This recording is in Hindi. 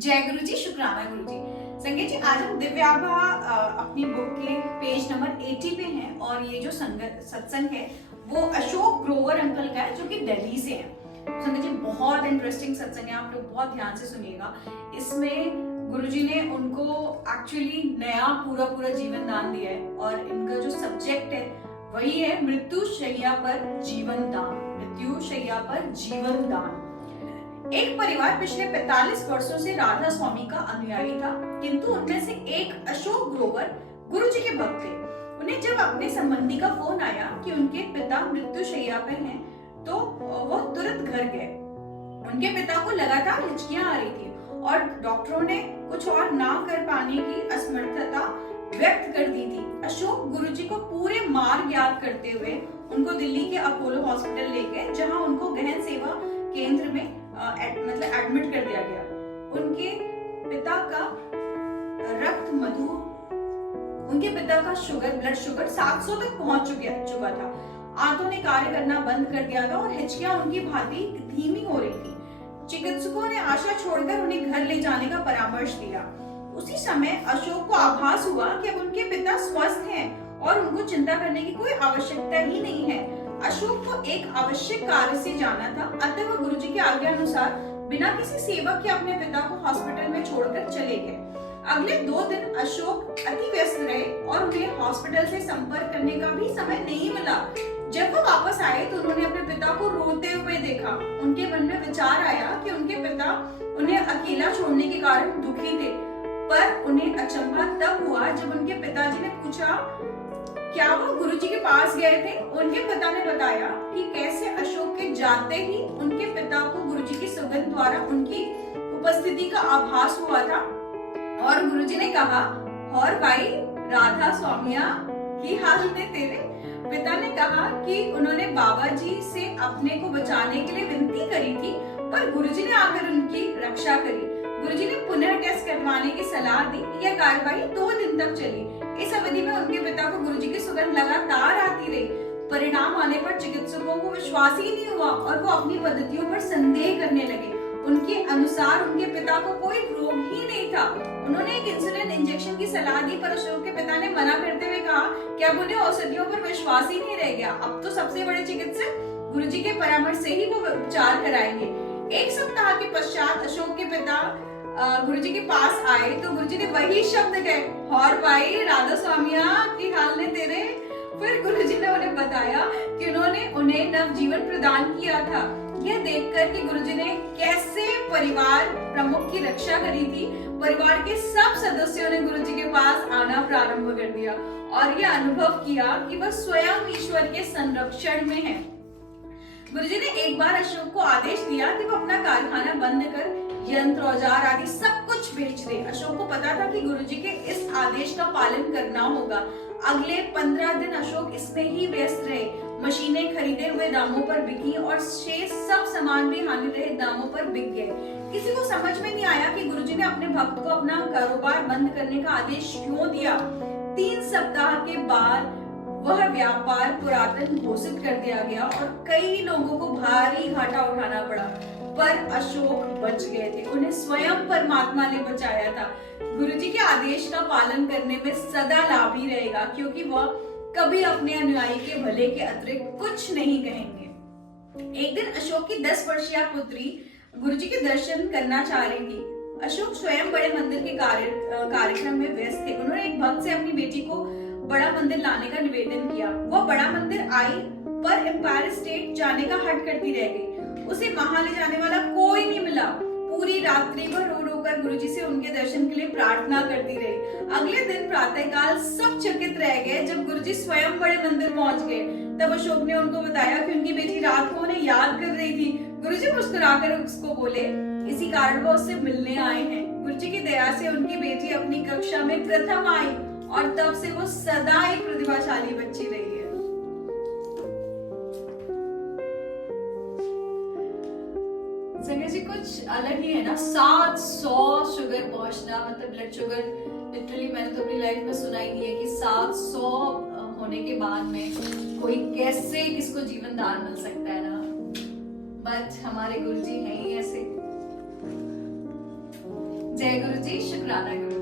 जय गुरु जी, शुक्राना गुरु जी। संगीत जी, आज हम दिव्याभा अपनी बुक के पेज नंबर 80 पे हैं और ये जो सत्संग है वो अशोक ग्रोवर अंकल का है जो कि दिल्ली से है। संगीत जी, बहुत इंटरेस्टिंग सत्संग है, आप लोग बहुत ध्यान से सुनिएगा। इसमें गुरुजी ने उनको एक्चुअली नया पूरा जीवन दान दिया है और इनका जो सब्जेक्ट है वही है मृत्यु शैया पर जीवन दान। मृत्यु शैया पर जीवन दान। एक परिवार पिछले 45 वर्षों से राधा स्वामी का अनुयायी था, किंतु उनमें से एक अशोक ग्रोवर गुरुजी के भक्त थे। उन्हें जब अपने संबंधी का फोन आया कि उनके पिता मृत्यु शैया पर हैं, तो वो तुरंत घर गए। उनके पिता को लगातार हिचकियां आ रही थी और डॉक्टरों ने कुछ और ना कर पाने की असमर्थता व्यक्त कर दी थी। अशोक गुरुजी को पूरे मार्ग याद करते हुए उनको दिल्ली के अपोलो हॉस्पिटल ले गए, जहां उनको गहन सेवा केंद्र में एडमिट कर दिया गया। उनके पिता का ब्लड शुगर 700 तक पहुंच चुका था। आंतों ने कार्य करना बंद कर दिया था और हिचकियां उनकी भांति धीमी हो रही थी। चिकित्सकों ने आशा छोड़कर उन्हें घर ले जाने का परामर्श दिया। उसी समय अशोक को आभास हुआ कि अब उनके पिता स्वस्थ हैं और उनको चिंता करने की कोई आवश्यकता ही नहीं है। अशोक को एक आवश्यक कार्य से जाना था, अतः वह गुरुजी की आज्ञा अनुसार बिना किसी सेवक के अपने पिता को हॉस्पिटल में छोड़कर चले गए। अगले 2 दिन अशोक अति व्यस्त रहे और उन्हें हॉस्पिटल से संपर्क करने का भी समय नहीं मिला। जब वो वापस आए तो उन्होंने अपने पिता को रोते हुए देखा। उनके मन में विचार आया कि उनके पिता उन्हें अकेला छोड़ने के कारण दुखी थे, पर उन्हें अचंभा तब हुआ जब उनके पिताजी ने पूछा क्या वो गुरुजी के पास गए थे। उनके पिता ने बताया कि कैसे अशोक के जाते ही उनके पिता को गुरुजी की सुगंध द्वारा उनकी उपस्थिति का आभास हुआ था और गुरुजी ने कहा, और भाई राधा स्वामिया की हाल ने तेरे। पिता ने कहा कि उन्होंने बाबा जी से अपने को बचाने के लिए विनती करी थी, पर गुरुजी ने आकर उनकी रक्षा करी। गुरुजी ने पुनः टेस्ट करवाने की सलाह दी। यह कार्यवाही 2 दिन तक चली। इस अवधि में उनके पिता को गुरुजी की सुगंध लगातार आती रही। परिणाम आने पर चिकित्सकों को विश्वास ही नहीं हुआ और वो अपनी पद्धतियों पर संदेह करने लगे। उनके अनुसार उनके पिता को कोई रोग ही नहीं था। उन्होंने एक इंसुलिन इंजेक्शन की सलाह दी, पर अशोक के पिता ने मना करते हुए कहा कि अब उन्हें औषधियों पर विश्वास ही नहीं रह गया। अब तो सबसे बड़े चिकित्सक गुरुजी के परामर्श से ही वो उपचार कराएंगे। 1 सप्ताह के पश्चात अशोक के पिता गुरुजी के पास आए तो गुरुजी ने वही शब्द कहे, और भाई राधा स्वामिया की हाल ने तेरे। फिर गुरुजी ने उन्हें बताया कि उन्होंने उन्हें नवजीवन प्रदान किया था। यह देखकर कि गुरुजी ने कैसे परिवार प्रमुख की रक्षा करी थी, परिवार के सब सदस्यों ने गुरुजी के पास आना प्रारंभ कर दिया और यह अनुभव किया कि वह स्वयं ईश्वर के संरक्षण में है। गुरुजी ने एक बार अशोक को आदेश दिया कि वो अपना कारखाना बंद कर यंत्र औजार आदि सब कुछ बेच दे। अशोक को पता था कि गुरुजी के इस आदेश का पालन करना होगा। अगले 15 दिन अशोक इसमें ही व्यस्त रहे। मशीनें खरीदे हुए दामों पर बिकी और शेष सब सामान भी हानि रहित दामों पर बिक गए। किसी को समझ में नहीं आया कि गुरुजी ने अपने भक्त को अपना कारोबार बंद करने का आदेश क्यों दिया। 3 सप्ताह के बाद वह व्यापार पुरातन घोषित कर दिया गया और कई लोगों को भारी घाटा उठाना पड़ा, पर अशोक बच गए थे। उन्हें स्वयं परमात्मा ने बचाया था। गुरुजी के आदेश का पालन करने में सदा लाभ ही रहेगा, क्योंकि वह कभी अपने अनुयायी के भले के अतिरिक्त कुछ नहीं कहेंगे। एक दिन अशोक की 10 वर्षीय पुत्री गुरुजी के दर्शन करना चाह रही थी। अशोक स्वयं बड़े मंदिर के कार्यक्रम में व्यस्त थे। उन्होंने एक भक्त से अपनी बेटी को बड़ा मंदिर लाने का निवेदन किया। वो बड़ा मंदिर आई, पर एम्पायर स्टेट जाने का हट करती रह गई। उसे वहां ले जाने वाला कोई नहीं मिला। पूरी रात्रि वह रो रो कर गुरुजी से उनके दर्शन के लिए प्रार्थना करती रही। अगले दिन प्रातःकाल सब चकित रह गए जब गुरुजी स्वयं बड़े मंदिर पहुंच गए। तब अशोक ने उनको बताया कि उनकी बेटी रात को उन्हें याद कर रही थी। गुरुजी मुस्कुराकर उसको बोले, इसी कारण वो उससे मिलने आए हैं। गुरुजी की दया से उनकी बेटी अपनी कक्षा में प्रथम आई और तब से वो सदा एक प्रतिभाशाली बच्ची रही है। संजय जी, कुछ अलग ही है ना। 700 शुगर पहुंचना, मतलब ब्लड शुगर लिटरली मैंने तो अपनी लाइफ में सुना ही नहीं है कि 700 होने के बाद में कोई कैसे किसको जीवन दान मिल सकता है ना। बट हमारे गुरुजी हैं ही ऐसे। जय गुरु जी, शुक्राना गुरु